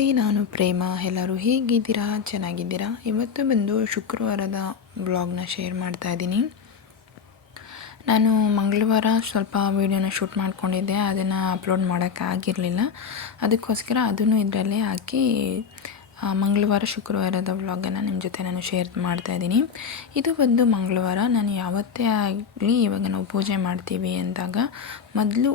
ನಮಸ್ತೆ, ನಾನು ಪ್ರೇಮ. ಎಲ್ಲರೂ ಹೇಗಿದ್ದೀರಾ? ಚೆನ್ನಾಗಿದ್ದೀರಾ? ಇವತ್ತು ಬಂದು ಶುಕ್ರವಾರದ ವ್ಲಾಗ್ನ ಶೇರ್ ಮಾಡ್ತಾ ಇದ್ದೀನಿ. ನಾನು ಮಂಗಳವಾರ ಸ್ವಲ್ಪ ವೀಡಿಯೋನ ಶೂಟ್ ಮಾಡ್ಕೊಂಡಿದ್ದೆ, ಅದನ್ನು ಅಪ್ಲೋಡ್ ಮಾಡೋಕ್ಕಾಗಿರಲಿಲ್ಲ. ಅದಕ್ಕೋಸ್ಕರ ಅದನ್ನು ಇದರಲ್ಲೇ ಹಾಕಿ ಮಂಗಳವಾರ ಶುಕ್ರವಾರದ ವ್ಲಾಗನ್ನು ನಿಮ್ಮ ಜೊತೆ ನಾನು ಶೇರ್ ಮಾಡ್ತಾಯಿದ್ದೀನಿ. ಇದು ಬಂದು ಮಂಗಳವಾರ. ನಾನು ಯಾವತ್ತೇ ಆಗಲಿ, ಇವಾಗ ನಾವು ಪೂಜೆ ಮಾಡ್ತೀವಿ ಅಂದಾಗ ಮೊದಲು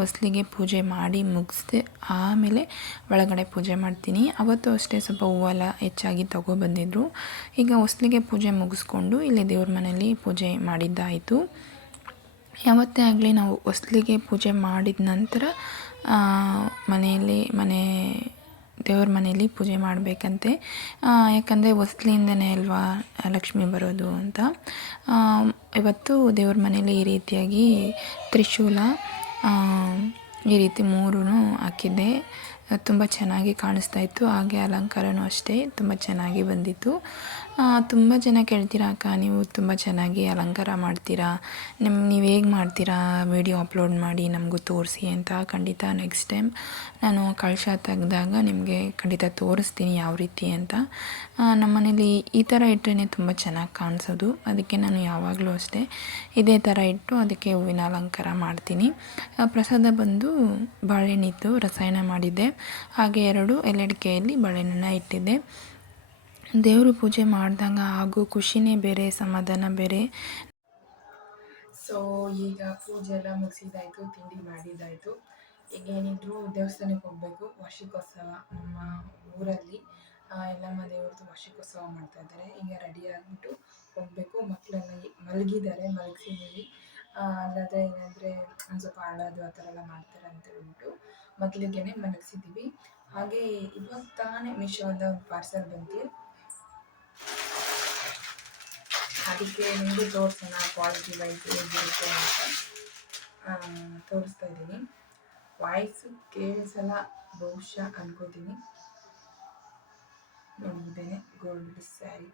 ಹೊಸ್ಲಿಗೆ ಪೂಜೆ ಮಾಡಿ ಮುಗಿಸ್ದೆ ಆಮೇಲೆ ಒಳಗಡೆ ಪೂಜೆ ಮಾಡ್ತೀನಿ. ಅವತ್ತು ಅಷ್ಟೇ ಸ್ವಲ್ಪ ಹೂವೆಲ್ಲ ಹೆಚ್ಚಾಗಿ ತಗೊಬಂದಿದ್ರು. ಈಗ ಹೊಸ್ಲಿಗೆ ಪೂಜೆ ಮುಗಿಸ್ಕೊಂಡು ಇಲ್ಲಿ ದೇವ್ರ ಮನೆಯಲ್ಲಿ ಪೂಜೆ ಮಾಡಿದ್ದಾಯಿತು. ಯಾವತ್ತೇ ಆಗಲಿ ನಾವು ಹೊಸ್ಲಿಗೆ ಪೂಜೆ ಮಾಡಿದ ನಂತರ ದೇವ್ರ ಮನೆಯಲ್ಲಿ ಪೂಜೆ ಮಾಡಬೇಕಂತೆ. ಯಾಕಂದರೆ ಹೊಸ್ಲಿಂದನೇ ಅಲ್ವಾ ಲಕ್ಷ್ಮಿ ಬರೋದು ಅಂತ. ಇವತ್ತು ದೇವ್ರ ಮನೆಯಲ್ಲಿ ಈ ರೀತಿಯಾಗಿ ತ್ರಿಶೂಲ ಈ ರೀತಿ 3 ಹಾಕಿದ್ದೆ. ತುಂಬ ಚೆನ್ನಾಗಿ ಕಾಣಿಸ್ತಾ ಇತ್ತು. ಹಾಗೆ ಅಲಂಕಾರನೂ ಅಷ್ಟೇ ತುಂಬ ಚೆನ್ನಾಗಿ ಬಂದಿತ್ತು. ತುಂಬ ಜನ ಕೇಳ್ತೀರಾ, ಅಕ್ಕ ನೀವು ತುಂಬ ಚೆನ್ನಾಗಿ ಅಲಂಕಾರ ಮಾಡ್ತೀರಾ, ನೀವು ಹೇಗೆ ಮಾಡ್ತೀರಾ, ವಿಡಿಯೋ ಅಪ್ಲೋಡ್ ಮಾಡಿ ನಮಗೂ ತೋರಿಸಿ ಅಂತ. ಖಂಡಿತ ನೆಕ್ಸ್ಟ್ ಟೈಮ್ ನಾನು ಕಳಶ ತೆಗೆದಾಗ ನಿಮಗೆ ಖಂಡಿತ ತೋರಿಸ್ತೀನಿ ಯಾವ ರೀತಿ ಅಂತ. ನಮ್ಮ ಮನೇಲಿ ಈ ಥರ ಇಟ್ಟರೆ ತುಂಬ ಚೆನ್ನಾಗಿ ಕಾಣಿಸೋದು. ಅದಕ್ಕೆ ನಾನು ಯಾವಾಗಲೂ ಅಷ್ಟೇ ಇದೇ ಥರ ಇಟ್ಟು ಅದಕ್ಕೆ ಹೂವಿನ ಅಲಂಕಾರ ಮಾಡ್ತೀನಿ. ಪ್ರಸಾದ ಬಂದು ಬಾಳೆಹಣ್ಣಿತ್ತು, ರಸಾಯನ ಮಾಡಿದ್ದೆ. ಹಾಗೆ 2 ಎಲೆಡಿಕೆಯಲ್ಲಿ ಬಾಳೆಹಣ್ಣನ್ನು ಇಟ್ಟಿದ್ದೆ. ದೇವರು ಪೂಜೆ ಮಾಡಿದಾಗ ಆಗೋ ಖುಷಿನೇ ಬೇರೆ, ಸಮಾಧಾನ ಬೇರೆ. ಸೊ ಈಗ ಪೂಜೆ ಎಲ್ಲ ಮುಗಿಸಿದಾಯಿತು, ತಿಂಡಿ ಮಾಡಿದ್ದಾಯಿತು. ಈಗ ಏನಿದ್ರು ದೇವಸ್ಥಾನಕ್ಕೆ ಹೋಗಬೇಕು. ವಾರ್ಷಿಕೋತ್ಸವ ನಮ್ಮ ಊರಲ್ಲಿ ಎಲ್ಲಮ್ಮ ದೇವ್ರದ್ದು ವಾರ್ಷಿಕೋತ್ಸವ ಮಾಡ್ತಾಯಿದ್ದಾರೆ. ಈಗ ರೆಡಿ ಆಗಿಬಿಟ್ಟು ಹೋಗಬೇಕು. ಮಕ್ಕಳೆಲ್ಲ ಮಲಗಿದ್ದಾರೆ, ಮಲಗಿಸಿದ್ದೀವಿ. ಅಲ್ಲದೆ ಏನಂದರೆ ಒಂದು ಸ್ವಲ್ಪ ಆಡೋದು ಆ ಥರ ಎಲ್ಲ ಮಾಡ್ತಾರೆ ಅಂತ ಹೇಳ್ಬಿಟ್ಟು ಮೊದಲಿಗೆ ಮಲಗಿಸಿದ್ದೀವಿ. ಹಾಗೆ ಇವಾಗ ತಾನೇ ಮೀಶೋದ ಒಂದು ಪಾರ್ಸೆಲ್ ಬಂತು. ಅದಕ್ಕೆ ನಿಮಗೂ ತೋರಿಸೋಣ ಕ್ವಾಲಿಟಿ ವೈಸ್ ಹೇಗಿರುತ್ತೆ ಅಂತ ತೋರಿಸ್ತಾ ಇದ್ದೀನಿ. ವಾಯ್ಸು ಕೇಳಿಸಲ್ಲ ಬಹುಶಃ ಅನ್ಕೋತೀನಿ. ನೋಡಿದ್ದೇನೆ ಗೋಲ್ಡ್ ಸ್ಯಾರಿ.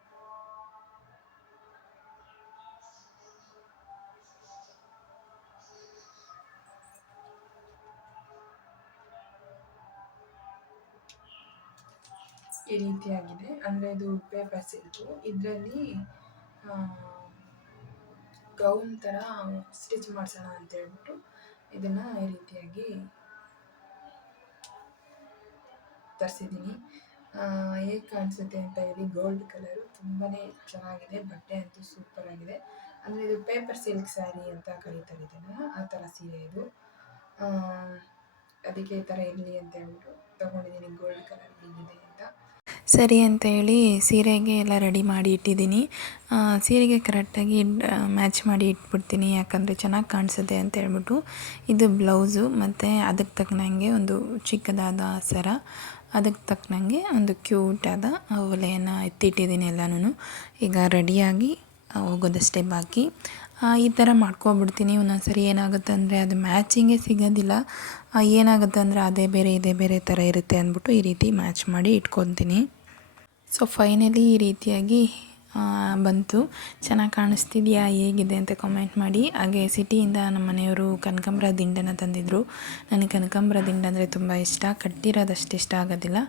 ಈ ರೀತಿಯಾಗಿದೆ. ಅಂದರೆ ಇದು ಪೇಪರ್ ಸಿಲ್ಕು. ಇದರಲ್ಲಿ ಗೌನ್ ಥರ ಸ್ಟಿಚ್ ಮಾಡಿಸೋಣ ಅಂತ ಹೇಳ್ಬಿಟ್ಟು ಇದನ್ನು ಈ ರೀತಿಯಾಗಿ ತರಿಸಿದ್ದೀನಿ. ಹೇಗೆ ಕಾಣಿಸುತ್ತೆ ಅಂತ ಹೇಳಿ. ಗೋಲ್ಡ್ ಕಲರು ತುಂಬಾ ಚೆನ್ನಾಗಿದೆ. ಬಟ್ಟೆ ಅಂತೂ ಸೂಪರ್ ಆಗಿದೆ. ಅಂದರೆ ಇದು ಪೇಪರ್ ಸಿಲ್ಕ್ ಸ್ಯಾರಿ ಅಂತ ಕರೀತಾರೆ ಇದನ್ನು. ಆ ಥರ ಸೀರೆ ಇದು. ಅದಕ್ಕೆ ಈ ಥರ ಇರಲಿ ಅಂತ ಹೇಳ್ಬಿಟ್ಟು ತೊಗೊಂಡಿದ್ದೀನಿ. ಗೋಲ್ಡ್ ಕಲರ್ ಹೇಗಿದೆ ಅಂತ ಸರಿ ಅಂತ ಹೇಳಿ ಸೀರೆಗೆ ಎಲ್ಲ ರೆಡಿ ಮಾಡಿ ಇಟ್ಟಿದ್ದೀನಿ. ಸೀರೆಗೆ ಕರೆಕ್ಟಾಗಿ ಮ್ಯಾಚ್ ಮಾಡಿ ಇಟ್ಬಿಡ್ತೀನಿ, ಯಾಕಂದರೆ ಚೆನ್ನಾಗಿ ಕಾಣಿಸುತ್ತೆ ಅಂತ ಹೇಳ್ಬಿಟ್ಟು. ಇದು ಬ್ಲೌಸು ಮತ್ತು ಅದಕ್ಕೆ ತಕ್ಕನಂಗೆ ಒಂದು ಚಿಕ್ಕದಾದ ಸರ, ಅದಕ್ಕೆ ತಕ್ಕನಂಗೆ ಒಂದು ಕ್ಯೂಟಾದ ಒಲೆಯನ್ನು ಎತ್ತಿಟ್ಟಿದ್ದೀನಿ ಎಲ್ಲನೂ. ಈಗ ರೆಡಿಯಾಗಿ ಹೋಗೋದಷ್ಟೇ ಬಾಕಿ. ಈ ಥರ ಮಾಡ್ಕೊಬಿಡ್ತೀನಿ. ಒಂದೊಂದು ಸರಿ ಏನಾಗುತ್ತೆ ಅಂದರೆ ಅದು ಮ್ಯಾಚಿಂಗೇ ಸಿಗೋದಿಲ್ಲ. ಏನಾಗುತ್ತೆ ಅಂದರೆ ಅದೇ ಬೇರೆ ಇದೇ ಬೇರೆ ಥರ ಇರುತ್ತೆ ಅಂದ್ಬಿಟ್ಟು ಈ ರೀತಿ ಮ್ಯಾಚ್ ಮಾಡಿ ಇಟ್ಕೊತೀನಿ. ಸೊ ಫೈನಲಿ ಈ ರೀತಿಯಾಗಿ ಬಂತು. ಚೆನ್ನಾಗಿ ಕಾಣಿಸ್ತಿದೆಯಾ, ಹೇಗಿದೆ ಅಂತ ಕಾಮೆಂಟ್ ಮಾಡಿ. ಹಾಗೆ ಸಿಟಿಯಿಂದ ನಮ್ಮ ಮನೆಯವರು ಕನಕಾಂಬರ ದಿಂಡನ್ನು ತಂದಿದ್ದರು. ನನಗೆ ಕನಕಾಂಬರ ದಿಂಡು ಅಂದರೆ ತುಂಬ ಇಷ್ಟ. ಕಟ್ಟಿರೋದಷ್ಟು ಇಷ್ಟ ಆಗೋದಿಲ್ಲ,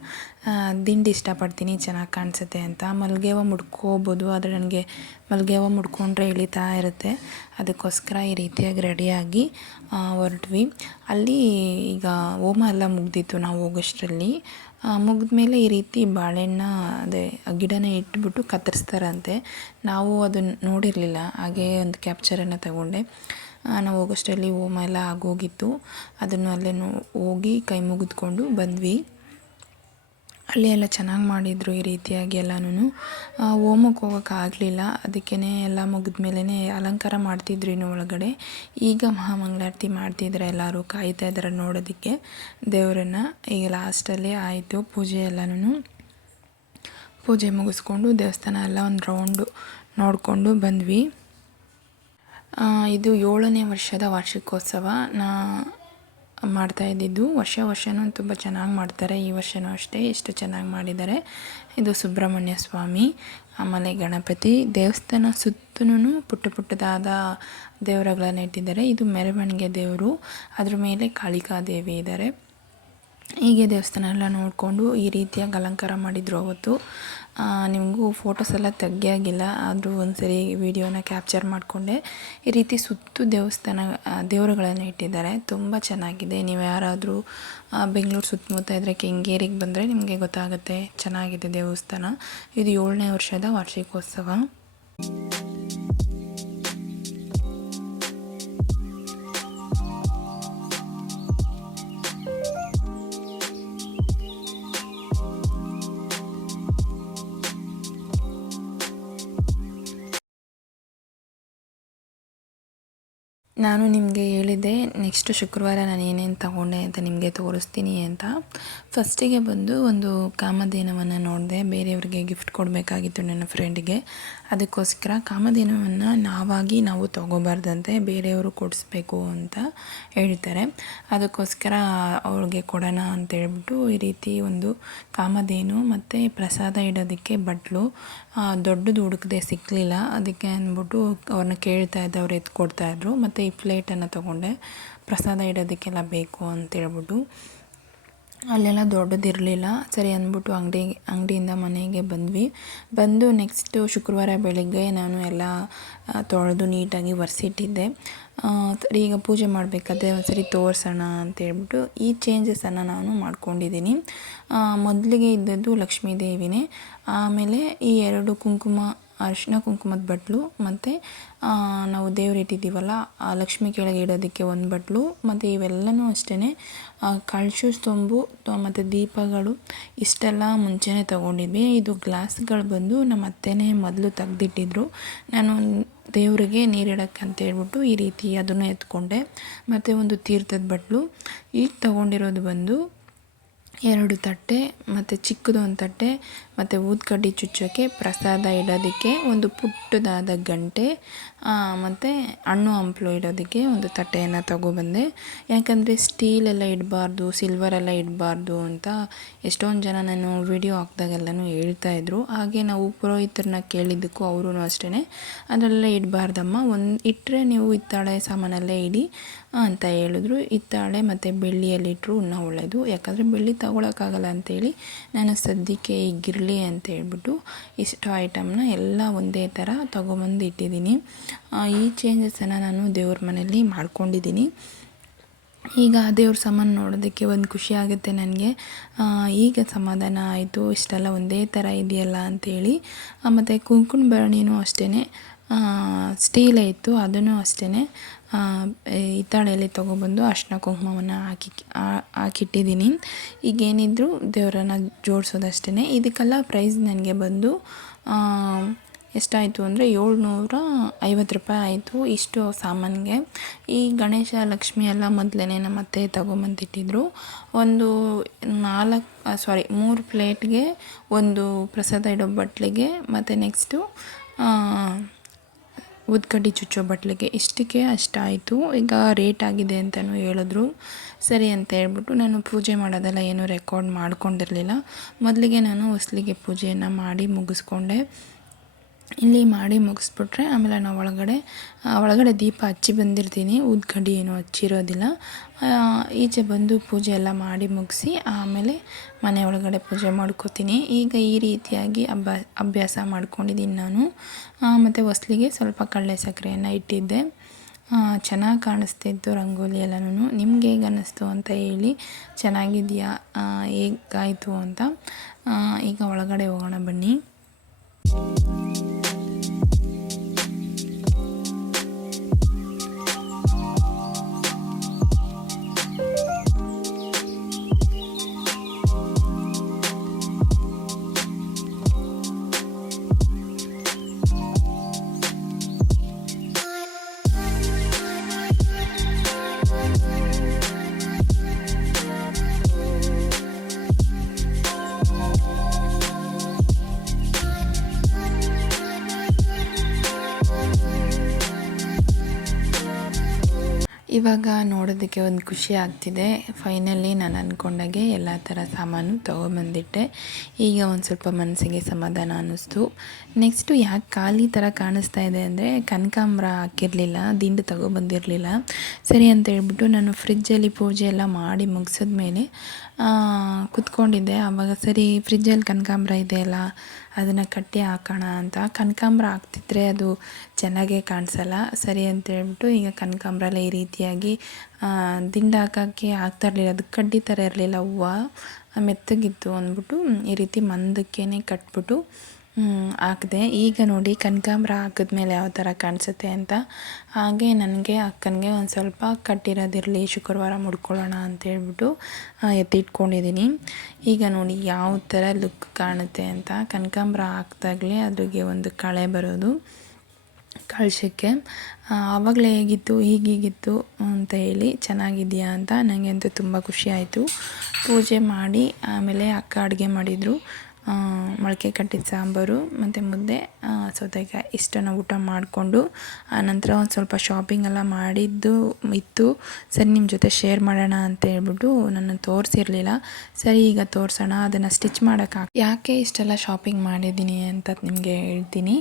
ದಿಂಡು ಇಷ್ಟಪಡ್ತೀನಿ, ಚೆನ್ನಾಗಿ ಕಾಣಿಸುತ್ತೆ ಅಂತ. ಮಲ್ಲಿಗೆ ಹೂವು ಮುಡ್ಕೋಬೋದು, ಆದರೆ ನನಗೆ ಮಲ್ಲಿಗೆ ಹೂವು ಮುಡ್ಕೊಂಡ್ರೆ ಇಳಿತಾ ಇರುತ್ತೆ. ಅದಕ್ಕೋಸ್ಕರ ಈ ರೀತಿಯಾಗಿ ರೆಡಿಯಾಗಿ ಹೊರಟ್ವಿ. ಅಲ್ಲಿ ಈಗ ಹೋಮ ಎಲ್ಲ ಮುಗ್ದಿತ್ತು ನಾವು ಹೋಗೋಷ್ಟರಲ್ಲಿ. ಮುಗಿದ್ಮೇಲೆ ಈ ರೀತಿ ಬಾಳೆಹಣ್ಣ ಅದೇ ಗಿಡನ ಇಟ್ಬಿಟ್ಟು ಕತ್ತರಿಸ್ತಾರಂತೆ. ನಾವು ಅದನ್ನು ನೋಡಿರಲಿಲ್ಲ, ಹಾಗೆ ಒಂದು ಕ್ಯಾಪ್ಚರನ್ನು ತಗೊಂಡೆ. ನಾವು ಹೋಗೋಷ್ಟರಲ್ಲಿ ಹೋಮ ಎಲ್ಲ ಆಗೋಗಿತ್ತು. ಅದನ್ನು ಅಲ್ಲೇ ಹೋಗಿ ಕೈ ಮುಗಿದ್ಕೊಂಡು ಬಂದ್ವಿ. ಅಲ್ಲಿ ಎಲ್ಲ ಚೆನ್ನಾಗಿ ಮಾಡಿದರು ಈ ರೀತಿಯಾಗಿ ಎಲ್ಲನೂ. ಹೋಮಕ್ಕೆ ಹೋಗೋಕ್ಕಾಗಲಿಲ್ಲ, ಅದಕ್ಕೇ ಎಲ್ಲ ಮುಗಿದ್ಮೇಲೆ ಅಲಂಕಾರ ಮಾಡ್ತಿದ್ರು ಇನ್ನು ಒಳಗಡೆ. ಈಗ ಮಹಾಮಂಗಳಾರತಿ ಮಾಡ್ತಿದ್ರು, ಎಲ್ಲರೂ ಕಾಯ್ತಾ ಇದ್ದಾರೆ ನೋಡೋದಕ್ಕೆ ದೇವರನ್ನು. ಈಗ ಲಾಸ್ಟಲ್ಲಿ ಆಯಿತು ಪೂಜೆ ಎಲ್ಲನೂ. ಪೂಜೆ ಮುಗಿಸ್ಕೊಂಡು ದೇವಸ್ಥಾನ ಎಲ್ಲ ಒಂದು ರೌಂಡು ನೋಡಿಕೊಂಡು ಬಂದ್ವಿ. ಇದು 7ನೇ ವರ್ಷದ ವಾರ್ಷಿಕೋತ್ಸವ ಮಾಡ್ತಾಯಿದ್ದಿದ್ದು. ವರ್ಷವೂ ತುಂಬ ಚೆನ್ನಾಗಿ ಮಾಡ್ತಾರೆ. ಈ ವರ್ಷವೂ ಅಷ್ಟೇ ಎಷ್ಟು ಚೆನ್ನಾಗಿ ಮಾಡಿದ್ದಾರೆ. ಇದು ಸುಬ್ರಹ್ಮಣ್ಯ ಸ್ವಾಮಿ, ಆಮೇಲೆ ಗಣಪತಿ. ದೇವಸ್ಥಾನ ಸುತ್ತಲೂ ಪುಟ್ಟದಾದ ದೇವರುಗಳನ್ನು ಇಟ್ಟಿದ್ದಾರೆ. ಇದು ಮೆರವಣಿಗೆ ದೇವರು, ಅದ್ರ ಮೇಲೆ ಕಾಳಿಕಾದೇವಿ ಇದ್ದಾರೆ. ಹೀಗೆ ದೇವಸ್ಥಾನ ಎಲ್ಲ ನೋಡಿಕೊಂಡು ಈ ರೀತಿಯಾಗಿ ಅಲಂಕಾರ ಮಾಡಿದ್ರು ಅವತ್ತು. ನಿಮಗೂ ಫೋಟೋಸ್ ಎಲ್ಲ ತೆಗಿಯಾಗಿಲ್ಲ, ಆದರೂ ಒಂದು ಸರಿ ವಿಡಿಯೋನ ಕ್ಯಾಪ್ಚರ್ ಮಾಡಿಕೊಂಡೆ. ಈ ರೀತಿ ಸುತ್ತು ದೇವಸ್ಥಾನ ದೇವರುಗಳನ್ನು ಇಟ್ಟಿದ್ದಾರೆ, ತುಂಬ ಚೆನ್ನಾಗಿದೆ. ನೀವು ಯಾರಾದರೂ ಬೆಂಗಳೂರು ಸುತ್ತಮುತ್ತ ಇದ್ದರೆ ಕೆಂಗೇರಿಗೆ ಬಂದರೆ ನಿಮಗೆ ಗೊತ್ತಾಗುತ್ತೆ, ಚೆನ್ನಾಗಿದೆ ದೇವಸ್ಥಾನ. ಇದು 7ನೇ ವರ್ಷದ ವಾರ್ಷಿಕೋತ್ಸವ. ನಾನು ನಿಮಗೆ ಹೇಳಿದ್ದೆ ನೆಕ್ಸ್ಟ್ ಶುಕ್ರವಾರ ನಾನು ಏನೇನು ತಗೊಂಡೆ ಅಂತ ನಿಮಗೆ ತೋರಿಸ್ತೀನಿ ಅಂತ. ಫಸ್ಟಿಗೆ ಬಂದು ಒಂದು ಕಾಮಧೇನುವನ್ನು ನೋಡಿದೆ, ಬೇರೆಯವ್ರಿಗೆ ಗಿಫ್ಟ್ ಕೊಡಬೇಕಾಗಿತ್ತು ನನ್ನ ಫ್ರೆಂಡಿಗೆ. ಅದಕ್ಕೋಸ್ಕರ ಕಾಮಧೇನುವನ್ನು ನಾವು ತಗೋಬಾರ್ದಂತೆ, ಬೇರೆಯವರು ಕೊಡಿಸ್ಬೇಕು ಅಂತ ಹೇಳ್ತಾರೆ. ಅದಕ್ಕೋಸ್ಕರ ಅವ್ರಿಗೆ ಕೊಡೋಣ ಅಂತೇಳ್ಬಿಟ್ಟು ಈ ರೀತಿ ಒಂದು ಕಾಮಧೇನು ಮತ್ತು ಪ್ರಸಾದ ಇಡೋದಕ್ಕೆ ಬಟ್ಲು ದೊಡ್ಡದು ಹುಡುಕದೆ ಸಿಕ್ಕಲಿಲ್ಲ. ಅದಕ್ಕೆ ಅಂದ್ಬಿಟ್ಟು ಅವ್ರನ್ನ ಕೇಳ್ತಾ ಇದ್ದೆ, ಅವ್ರು ಎತ್ಕೊಡ್ತಾಯಿದ್ರು. ಮತ್ತು ಈ ಪ್ಲೇಟನ್ನು ತೊಗೊಂಡೆ, ಪ್ರಸಾದ ಇಡೋದಕ್ಕೆಲ್ಲ ಬೇಕು ಅಂತೇಳ್ಬಿಟ್ಟು. ಅಲ್ಲೆಲ್ಲ ದೊಡ್ಡದಿರಲಿಲ್ಲ. ಸರಿ ಅಂದ್ಬಿಟ್ಟು ಅಂಗಡಿಯಿಂದ ಮನೆಗೆ ಬಂದು ನೆಕ್ಸ್ಟು ಶುಕ್ರವಾರ ಬೆಳಗ್ಗೆ ನಾನು ಎಲ್ಲ ತೊಳೆದು ನೀಟಾಗಿ ಒರೆಸಿಟ್ಟಿದ್ದೆ. ಈಗ ಪೂಜೆ ಮಾಡಬೇಕಾದ್ರೆ ಒಂದ್ಸರಿ ತೋರಿಸೋಣ ಅಂತೇಳ್ಬಿಟ್ಟು ಈ ಚೇಂಜಸನ್ನು ನಾನು ಮಾಡ್ಕೊಂಡಿದ್ದೀನಿ. ಮೊದಲಿಗೆ ಇದ್ದದ್ದು ಲಕ್ಷ್ಮೀ ದೇವಿನೇ, ಆಮೇಲೆ ಈ 2 ಅರಿಶಿನ ಕುಂಕುಮದ ಬಟ್ಲು, ಮತ್ತು ನಾವು ದೇವರಿಟ್ಟಿದ್ದೀವಲ್ಲ ಆ ಲಕ್ಷ್ಮಿ ಕೆಳಗೆ ಇಡೋದಕ್ಕೆ ಒಂದು ಬಟ್ಲು, ಮತ್ತು ಇವೆಲ್ಲನೂ ಅಷ್ಟೇ ಕಳಶ ಸೊಂಬು ಮತ್ತು ದೀಪಗಳು ಇಷ್ಟೆಲ್ಲ ಮುಂಚೆನೇ ತೊಗೊಂಡಿದ್ವಿ. ಇದು ಗ್ಲಾಸ್ಗಳು ಬಂದು ನಮ್ಮ ಅತ್ತೆನೇ ಮೊದಲು ತೆಗ್ದಿಟ್ಟಿದ್ರು. ನಾನು ದೇವರಿಗೆ ನೀರಿಡೋಕ್ಕೆ ಅಂತೇಳ್ಬಿಟ್ಟು ಈ ರೀತಿ ಅದನ್ನು ಎತ್ಕೊಂಡೆ. ಮತ್ತು ಒಂದು ತೀರ್ಥದ ಬಟ್ಲು. ಈಗ ತೊಗೊಂಡಿರೋದು ಬಂದು 2 ತಟ್ಟೆ, ಮತ್ತು ಚಿಕ್ಕದು ಒಂದು ತಟ್ಟೆ, ಮತ್ತು ಊದ್ಕಡ್ಡಿ ಚುಚ್ಚೋಕ್ಕೆ, ಪ್ರಸಾದ ಇಡೋದಕ್ಕೆ ಒಂದು ಪುಟ್ಟದಾದ ಗಂಟೆ, ಮತ್ತು ಹಣ್ಣು ಹಂಪಲು ಇಡೋದಕ್ಕೆ ಒಂದು ತಟ್ಟೆಯನ್ನು ತೊಗೊಬಂದೆ. ಯಾಕಂದರೆ ಸ್ಟೀಲೆಲ್ಲ ಇಡಬಾರ್ದು, ಸಿಲ್ವರೆಲ್ಲ ಇಡಬಾರ್ದು ಅಂತ ಎಷ್ಟೊಂದು ಜನ ನಾನು ವಿಡಿಯೋ ಹಾಕಿದಾಗೆಲ್ಲನೂ ಹೇಳ್ತಾಯಿದ್ರು. ಹಾಗೆ ನಾವು ಪುರೋಹಿತರನ್ನ ಕೇಳಿದ್ದಕ್ಕೂ ಅವರೂ ಅಷ್ಟೇ ಅದರಲ್ಲೆಲ್ಲ ಇಡಬಾರ್ದಮ್ಮ, ಇಟ್ಟರೆ ನೀವು ಹಿತ್ತಾಳೆ ಸಾಮಾನಲ್ಲೇ ಇಡಿ ಅಂತ ಹೇಳಿದ್ರು. ಹಿತ್ತಾಳೆ ಮತ್ತು ಬೆಳ್ಳಿಯಲ್ಲಿಟ್ಟರು ಇನ್ನೂ ಒಳ್ಳೆಯದು, ಯಾಕಂದರೆ ಬೆಳ್ಳಿ ತಗೊಳಕ್ಕಾಗಲ್ಲ ಅಂತೇಳಿ ನಾನು ಸದ್ಯಕ್ಕೆ ಈಗಿರಲಿ ಅಂತ ಹೇಳ್ಬಿಟ್ಟು ಇಷ್ಟು ಐಟಮ್ನ ಎಲ್ಲ ಒಂದೇ ಥರ ತೊಗೊಬಂದು ಇಟ್ಟಿದ್ದೀನಿ. ಈ ಚೇಂಜಸನ್ನು ನಾನು ದೇವ್ರ ಮನೆಯಲ್ಲಿ ಮಾಡ್ಕೊಂಡಿದ್ದೀನಿ. ಈಗ ದೇವ್ರ ಸಾಮಾನು ನೋಡೋದಕ್ಕೆ ಒಂದು ಖುಷಿ ಆಗುತ್ತೆ ನನಗೆ. ಈಗ ಸಮಾಧಾನ ಆಯಿತು, ಇಷ್ಟೆಲ್ಲ ಒಂದೇ ಥರ ಇದೆಯಲ್ಲ ಅಂಥೇಳಿ. ಮತ್ತು ಕುಂಕುಮ ಭರಣಿನೂ ಅಷ್ಟೇ ಸ್ಟೀಲೇ ಇತ್ತು, ಅದನ್ನು ಅಷ್ಟೇ ಹಿತ್ತಾಳೆಯಲ್ಲಿ ತೊಗೊಬಂದು ಅರಿಶಿನ ಕುಂಕುಮವನ್ನು ಹಾಕಿಟ್ಟಿದ್ದೀನಿ. ಈಗೇನಿದ್ರು ದೇವರನ್ನು ಜೋಡಿಸೋದಷ್ಟೇ. ಇದಕ್ಕೆಲ್ಲ ಪ್ರೈಸ್ ನನಗೆ ಬಂದು ಎಷ್ಟಾಯಿತು ಅಂದರೆ 750 ರೂಪಾಯಿ ಆಯಿತು ಇಷ್ಟು ಸಾಮಾನಿಗೆ. ಈ ಗಣೇಶ ಲಕ್ಷ್ಮಿ ಎಲ್ಲ ಮೊದಲೇ ನಮ್ಮ ಅತ್ತೆ ತೊಗೊಂಬಂದಿಟ್ಟಿದ್ರು. ಒಂದು 3 ಪ್ಲೇಟ್ಗೆ, ಒಂದು ಪ್ರಸಾದ ಇಡೋ ಬಟ್ಲಿಗೆ, ಮತ್ತು ನೆಕ್ಸ್ಟು ಊದ್ಕಡ್ಡಿ ಚುಚ್ಚೋ ಬಟ್ಲಿಗೆ, ಇಷ್ಟಕ್ಕೆ ಅಷ್ಟಾಯಿತು. ಈಗ ರೇಟ್ ಆಗಿದೆ ಅಂತಲೂ ಹೇಳಿದ್ರು. ಸರಿ ಅಂತ ಹೇಳ್ಬಿಟ್ಟು ನಾನು ಪೂಜೆ ಮಾಡೋದೆಲ್ಲ ಏನೂ ರೆಕಾರ್ಡ್ ಮಾಡ್ಕೊಂಡಿರಲಿಲ್ಲ. ಮೊದಲಿಗೆ ನಾನು ಹೊಸ್ಲಿಗೆ ಪೂಜೆಯನ್ನು ಮಾಡಿ ಮುಗಿಸ್ಕೊಂಡೆ. ಇಲ್ಲಿ ಮಾಡಿ ಮುಗಿಸ್ಬಿಟ್ರೆ ಆಮೇಲೆ ನಾವು ಒಳಗಡೆ ದೀಪ ಹಚ್ಚಿ ಬಂದಿರ್ತೀನಿ, ಊದ್ಕಡ್ಡಿ ಏನೂ ಹಚ್ಚಿರೋದಿಲ್ಲ. ಈಚೆ ಬಂದು ಪೂಜೆ ಎಲ್ಲ ಮಾಡಿ ಮುಗಿಸಿ ಆಮೇಲೆ ಮನೆ ಒಳಗಡೆ ಪೂಜೆ ಮಾಡ್ಕೋತೀನಿ. ಈಗ ಈ ರೀತಿಯಾಗಿ ಅಭ್ಯಾಸ ಮಾಡ್ಕೊಂಡಿದ್ದೀನಿ ನಾನು. ಮತ್ತು ಹೊಸ್ಲಿಗೆ ಸ್ವಲ್ಪ ಕಡಲೆ ಸಕ್ಕರೆಯನ್ನು ಇಟ್ಟಿದ್ದೆ. ಚೆನ್ನಾಗಿ ಕಾಣಿಸ್ತಿತ್ತು ರಂಗೋಲಿ ಎಲ್ಲನೂ. ನಿಮ್ಗೆ ಹೇಗೆ ಅನ್ನಿಸ್ತು ಅಂತ ಹೇಳಿ, ಚೆನ್ನಾಗಿದೆಯಾ, ಹೇಗಾಯಿತು ಅಂತ. ಈಗ ಒಳಗಡೆ ಹೋಗೋಣ ಬನ್ನಿ. ಇವಾಗ ನೋಡೋದಕ್ಕೆ ಒಂದು ಖುಷಿ ಆಗ್ತಿದೆ. ಫೈನಲಿ ನಾನು ಅಂದ್ಕೊಂಡಾಗೆ ಎಲ್ಲ ಥರ ಸಾಮಾನು ತೊಗೊಬಂದಿಟ್ಟೆ. ಈಗ ಒಂದು ಸ್ವಲ್ಪ ಮನಸ್ಸಿಗೆ ಸಮಾಧಾನ ಅನ್ನಿಸ್ತು. ನೆಕ್ಸ್ಟು ಯಾಕೆ ಖಾಲಿ ಥರ ಕಾಣಿಸ್ತಾ ಇದೆ ಅಂದರೆ ಕನಕಾಂಬರ ಹಾಕಿರಲಿಲ್ಲ, ದಿಂಡು ತೊಗೊಬಂದಿರಲಿಲ್ಲ. ಸರಿ ಅಂತ ಹೇಳ್ಬಿಟ್ಟು ನಾನು ಫ್ರಿಜ್ಜಲ್ಲಿ ಪೂಜೆ ಎಲ್ಲ ಮಾಡಿ ಮುಗಿಸಿದ್ಮೇಲೆ ಕುತ್ಕೊಂಡಿದ್ದೆ. ಆವಾಗ ಸರಿ ಫ್ರಿಜ್ಜಲ್ಲಿ ಕನಕಾಂಬರ ಇದೆಯಲ್ಲ ಅದನ್ನು ಕಟ್ಟಿ ಹಾಕೋಣ ಅಂತ. ಕನಕಾಂಬರ ಹಾಕ್ತಿದ್ರೆ ಅದು ಚೆನ್ನಾಗೇ ಕಾಣಿಸಲ್ಲ. ಸರಿ ಅಂತೇಳ್ಬಿಟ್ಟು ಈಗ ಕನಕಾಂಬರ ಎಲ್ಲ ಈ ರೀತಿಯಾಗಿ ದಿಂಡು ಹಾಕೋಕ್ಕೆ ಆಗ್ತಾ ಇರಲಿಲ್ಲ, ಅದು ಕಡ್ಡಿ ಥರ ಇರಲಿಲ್ಲ, ಹೂವು ಮೆತ್ತಗಿತ್ತು ಅಂದ್ಬಿಟ್ಟು ಈ ರೀತಿ ಮಂದಕ್ಕೇ ಕಟ್ಬಿಟ್ಟು ಹಾಕಿದೆ. ಈಗ ನೋಡಿ ಕನಕಾಂಬರ ಹಾಕಿದ್ಮೇಲೆ ಯಾವ ಥರ ಕಾಣಿಸುತ್ತೆ ಅಂತ. ಹಾಗೆ ನನಗೆ ಅಕ್ಕನಿಗೆ ಒಂದು ಸ್ವಲ್ಪ ಕಟ್ಟಿರೋದಿರಲಿ, ಶುಕ್ರವಾರ ಮುಡ್ಕೊಳ್ಳೋಣ ಅಂತೇಳ್ಬಿಟ್ಟು ಎತ್ತಿಟ್ಕೊಂಡಿದ್ದೀನಿ. ಈಗ ನೋಡಿ ಯಾವ ಥರ ಲುಕ್ ಕಾಣುತ್ತೆ ಅಂತ. ಕನಕಾಂಬರ ಹಾಕಿದಾಗಲೇ ಅದ್ರಿಗೆ ಒಂದು ಕಳೆ ಬರೋದು ಕಳಶಕ್ಕೆ. ಆವಾಗಲೇ ಹೇಗಿತ್ತು ಹೀಗೀಗಿತ್ತು ಅಂತ ಹೇಳಿ ಚೆನ್ನಾಗಿದೆಯಾ ಅಂತ ನನಗೆ ಅಂತೂ ತುಂಬ ಖುಷಿ ಆಯಿತು. ಪೂಜೆ ಮಾಡಿ ಆಮೇಲೆ ಅಕ್ಕ ಅಡುಗೆ ಮಾಡಿದರು. ಮೊಳಕೆ ಕಟ್ಟಿದ ಸಾಂಬಾರು ಮತ್ತು ಮುದ್ದೆ, ಸೌತೆಕಾಯಿ ಇಷ್ಟನ್ನು ಊಟ ಮಾಡಿಕೊಂಡು ಆನಂತರ ಒಂದು ಸ್ವಲ್ಪ ಶಾಪಿಂಗ್ ಎಲ್ಲ ಮಾಡಿದ್ದು ಇತ್ತು. ಸರಿ ನಿಮ್ಮ ಜೊತೆ ಶೇರ್ ಮಾಡೋಣ ಅಂತ ಹೇಳ್ಬಿಟ್ಟು ನಾನು ತೋರಿಸಿರಲಿಲ್ಲ. ಸರಿ ಈಗ ತೋರಿಸೋಣ. ಅದನ್ನು ಸ್ಟಿಚ್ ಮಾಡೋಕ್ಕೆ ಯಾಕೆ ಇಷ್ಟೆಲ್ಲ ಶಾಪಿಂಗ್ ಮಾಡಿದ್ದೀನಿ ಅಂತ ನಿಮಗೆ ಹೇಳ್ತೀನಿ.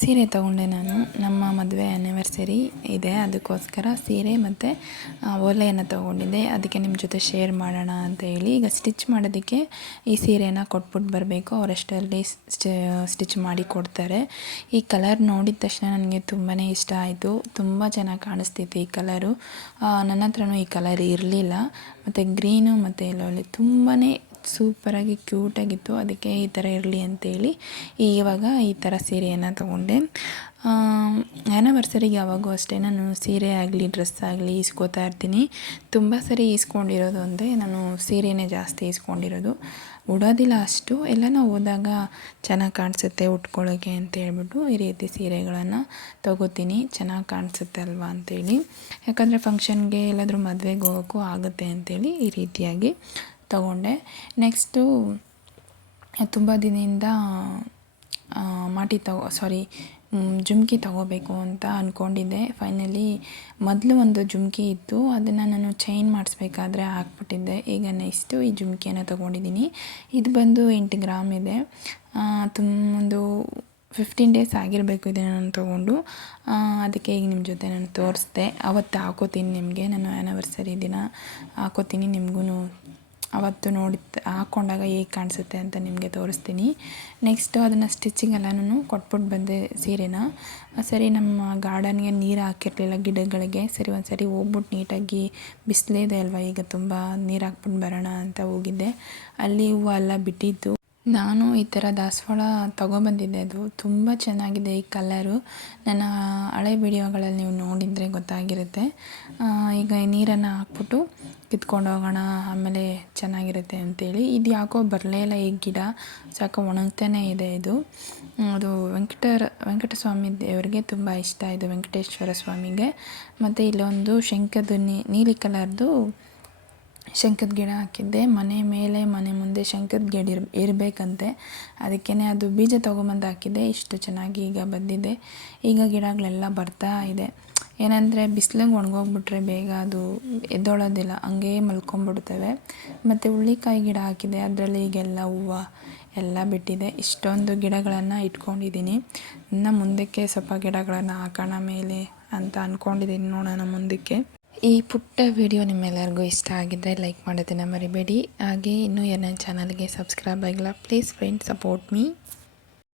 ಸೀರೆ ತೊಗೊಂಡೆ ನಾನು. ನಮ್ಮ ಮದುವೆ ಆ್ಯನಿವರ್ಸರಿ ಇದೆ, ಅದಕ್ಕೋಸ್ಕರ ಸೀರೆ ಮತ್ತು ಓಲೆಯನ್ನು ತೊಗೊಂಡಿದ್ದೆ. ಅದಕ್ಕೆ ನಿಮ್ಮ ಜೊತೆ ಶೇರ್ ಮಾಡೋಣ ಅಂತ ಹೇಳಿ ಈಗ ಸ್ಟಿಚ್ ಮಾಡೋದಕ್ಕೆ ಈ ಸೀರೆನ ಕೊಟ್ಬಿಟ್ಟು ಬರಬೇಕು. ಅವರಷ್ಟರಲ್ಲಿ ಸ್ಟಿಚ್ ಮಾಡಿ ಕೊಡ್ತಾರೆ. ಈ ಕಲರ್ ನೋಡಿದ ತಕ್ಷಣ ನನಗೆ ತುಂಬಾ ಇಷ್ಟ ಆಯಿತು. ತುಂಬ ಚೆನ್ನಾಗಿ ಕಾಣಿಸ್ತಿತ್ತು ಈ ಕಲರು. ನನ್ನ ಹತ್ರನೂ ಈ ಕಲರ್ ಇರಲಿಲ್ಲ. ಮತ್ತು ಗ್ರೀನು ಮತ್ತು ಎಲ್ಲೋ ತುಂಬಾ ಸೂಪರಾಗಿ ಕ್ಯೂಟಾಗಿತ್ತು. ಅದಕ್ಕೆ ಈ ಥರ ಇರಲಿ ಅಂತೇಳಿ ಇವಾಗ ಈ ಥರ ಸೀರೆಯನ್ನು ತೊಗೊಂಡೆ. ಆ್ಯನಿವರ್ಸರಿಗೆ ಯಾವಾಗೂ ಅಷ್ಟೇ ನಾನು ಸೀರೆ ಆಗಲಿ ಡ್ರೆಸ್ ಆಗಲಿ ಇಸ್ಕೋತಾ ಇರ್ತೀನಿ. ತುಂಬ ಸರಿ ಇಸ್ಕೊಂಡಿರೋದು ಅಂದರೆ ನಾನು ಸೀರೆನೇ ಜಾಸ್ತಿ ಇಸ್ಕೊಂಡಿರೋದು. ಉಡೋದಿಲ್ಲ ಅಷ್ಟು, ಎಲ್ಲನೂ ಹೋದಾಗ ಚೆನ್ನಾಗಿ ಕಾಣಿಸುತ್ತೆ ಉಟ್ಕೊಳ್ಳೋಕ್ಕೆ ಅಂತ ಹೇಳ್ಬಿಟ್ಟು ಈ ರೀತಿ ಸೀರೆಗಳನ್ನು ತೊಗೋತೀನಿ. ಚೆನ್ನಾಗಿ ಕಾಣಿಸುತ್ತೆ ಅಲ್ವಾ ಅಂತೇಳಿ. ಯಾಕಂದರೆ ಫಂಕ್ಷನ್ಗೆ ಎಲ್ಲಾದರೂ ಮದುವೆಗೆ ಹೋಗೋಕ್ಕೂ ಆಗುತ್ತೆ ಅಂಥೇಳಿ ಈ ರೀತಿಯಾಗಿ ತೊಗೊಂಡೆ. ನೆಕ್ಸ್ಟು ತುಂಬ ದಿನದಿಂದ ಜುಮ್ಕಿ ತೊಗೋಬೇಕು ಅಂತ ಅಂದ್ಕೊಂಡಿದ್ದೆ. ಫೈನಲಿ ಮೊದಲು ಒಂದು ಜುಮ್ಕಿ ಇತ್ತು, ಅದನ್ನು ನಾನು ಚೈನ್ ಮಾಡಿಸ್ಬೇಕಾದ್ರೆ ಹಾಕ್ಬಿಟ್ಟಿದ್ದೆ. ಈಗ ನೆಕ್ಸ್ಟು ಈ ಜುಮ್ಕಿಯನ್ನು ತೊಗೊಂಡಿದ್ದೀನಿ. ಇದು ಬಂದು 8 ಗ್ರಾಮ್ ಇದೆ. ಒಂದು 15 ಡೇಸ್ ಆಗಿರಬೇಕು ಇದನ್ನು ನಾನು ತೊಗೊಂಡು. ಅದಕ್ಕೆ ಈಗ ನಿಮ್ಮ ಜೊತೆ ನಾನು ತೋರಿಸ್ದೆ. ಅವತ್ತು ಹಾಕೋತೀನಿ ನಿಮಗೆ, ನಾನು ಆ್ಯನಿವರ್ಸರಿ ದಿನ ಹಾಕೋತೀನಿ. ನಿಮಗೂ ಅವತ್ತು ನೋಡಿ ಹಾಕ್ಕೊಂಡಾಗ ಹೇಗೆ ಕಾಣಿಸುತ್ತೆ ಅಂತ ನಿಮಗೆ ತೋರಿಸ್ತೀನಿ. ನೆಕ್ಸ್ಟು ಅದನ್ನು ಸ್ಟಿಚಿಂಗ್ ಎಲ್ಲನೂ ಕೊಟ್ಬಿಟ್ಟು ಬಂದೆ ಸೀರೆನ. ಸರಿ ನಮ್ಮ ಗಾರ್ಡನ್ಗೆ ನೀರು ಹಾಕಿರಲಿಲ್ಲ ಗಿಡಗಳಿಗೆ. ಸರಿ ಒಂದು ಸರಿ ಹೋಗ್ಬಿಟ್ಟು ನೀಟಾಗಿ ಬಿಸಿಲಿದೆ ಅಲ್ವಾ ಈಗ, ತುಂಬ ನೀರು ಹಾಕ್ಬಿಟ್ಟು ಬರೋಣ ಅಂತ ಹೋಗಿದ್ದೆ. ಅಲ್ಲಿ ಹೂವು ಎಲ್ಲ ಬಿಟ್ಟಿದ್ದು. ನಾನು ಈ ಥರ ದಾಸವಾಳ ತೊಗೊಬಂದಿದ್ದೆ. ಅದು ತುಂಬ ಚೆನ್ನಾಗಿದೆ ಈ ಕಲರು. ನನ್ನ ಹಳೆ ವಿಡಿಯೋಗಳಲ್ಲಿ ನೀವು ನೋಡಿದರೆ ಗೊತ್ತಾಗಿರುತ್ತೆ. ಈಗ ನೀರನ್ನು ಹಾಕ್ಬಿಟ್ಟು ಕಿತ್ಕೊಂಡು ಹೋಗೋಣ, ಆಮೇಲೆ ಚೆನ್ನಾಗಿರುತ್ತೆ ಅಂತೇಳಿ. ಇದು ಯಾಕೋ ಬರಲೇ ಇಲ್ಲ ಈ ಗಿಡ, ಸಾಕು ಒಣಗ್ತಾನೇ ಇದೆ ಇದು. ಅದು ವೆಂಕಟಸ್ವಾಮಿ ದೇವರಿಗೆ ತುಂಬ ಇಷ್ಟ ಇದು, ವೆಂಕಟೇಶ್ವರ ಸ್ವಾಮಿಗೆ. ಮತ್ತು ಇಲ್ಲೊಂದು ಶಂಖದ ನೀಲಿ ಕಲರ್ದು ಶಂಖದ ಗಿಡ ಹಾಕಿದ್ದೆ. ಮನೆ ಮೇಲೆ ಮನೆ ಮುಂದೆ ಶಂಖದ ಗಿಡ ಇರಬೇಕಂತೆ. ಅದಕ್ಕೇ ಅದು ಬೀಜ ತೊಗೊಂಬಂದು ಹಾಕಿದ್ದೆ. ಇಷ್ಟು ಚೆನ್ನಾಗಿ ಈಗ ಬಂದಿದೆ. ಈಗ ಗಿಡಗಳೆಲ್ಲ ಬರ್ತಾ ಇದೆ. ಏನಂದರೆ ಬಿಸಿಲಿಗೆ ಒಣಗೋಗ್ಬಿಟ್ರೆ ಬೇಗ ಅದು ಎದ್ದೊಳೋದಿಲ್ಲ, ಹಂಗೇ ಮಲ್ಕೊಂಡ್ಬಿಡ್ತವೆ. ಮತ್ತು ಹುಳ್ಳಿಕಾಯಿ ಗಿಡ ಹಾಕಿದೆ, ಅದರಲ್ಲಿ ಈಗೆಲ್ಲ ಹೂವು ಎಲ್ಲ ಬಿಟ್ಟಿದೆ. ಇಷ್ಟೊಂದು ಗಿಡಗಳನ್ನು ಇಟ್ಕೊಂಡಿದ್ದೀನಿ. ಇನ್ನು ಮುಂದಕ್ಕೆ ಸ್ವಲ್ಪ ಗಿಡಗಳನ್ನು ಹಾಕೋಣ ಮೇಲೆ ಅಂತ ಅಂದ್ಕೊಂಡಿದ್ದೀನಿ. ನೋಡೋಣ ಮುಂದಕ್ಕೆ. ಈ ಪುಟ್ಟ ವಿಡಿಯೋ ನಿಮ್ಮೆಲ್ಲರಿಗೂ ಇಷ್ಟ ಆಗಿದ್ದರೆ ಲೈಕ್ ಮಾಡೋದನ್ನು ಮರಿಬೇಡಿ. ಹಾಗೆ ಇನ್ನೂ ನನ್ನ ಚಾನಲ್ಗೆ ಸಬ್ಸ್ಕ್ರೈಬ್ ಆಗಿಲ್ಲ, ಪ್ಲೀಸ್ ಫ್ರೆಂಡ್ಸ್ ಸಪೋರ್ಟ್ ಮೀ.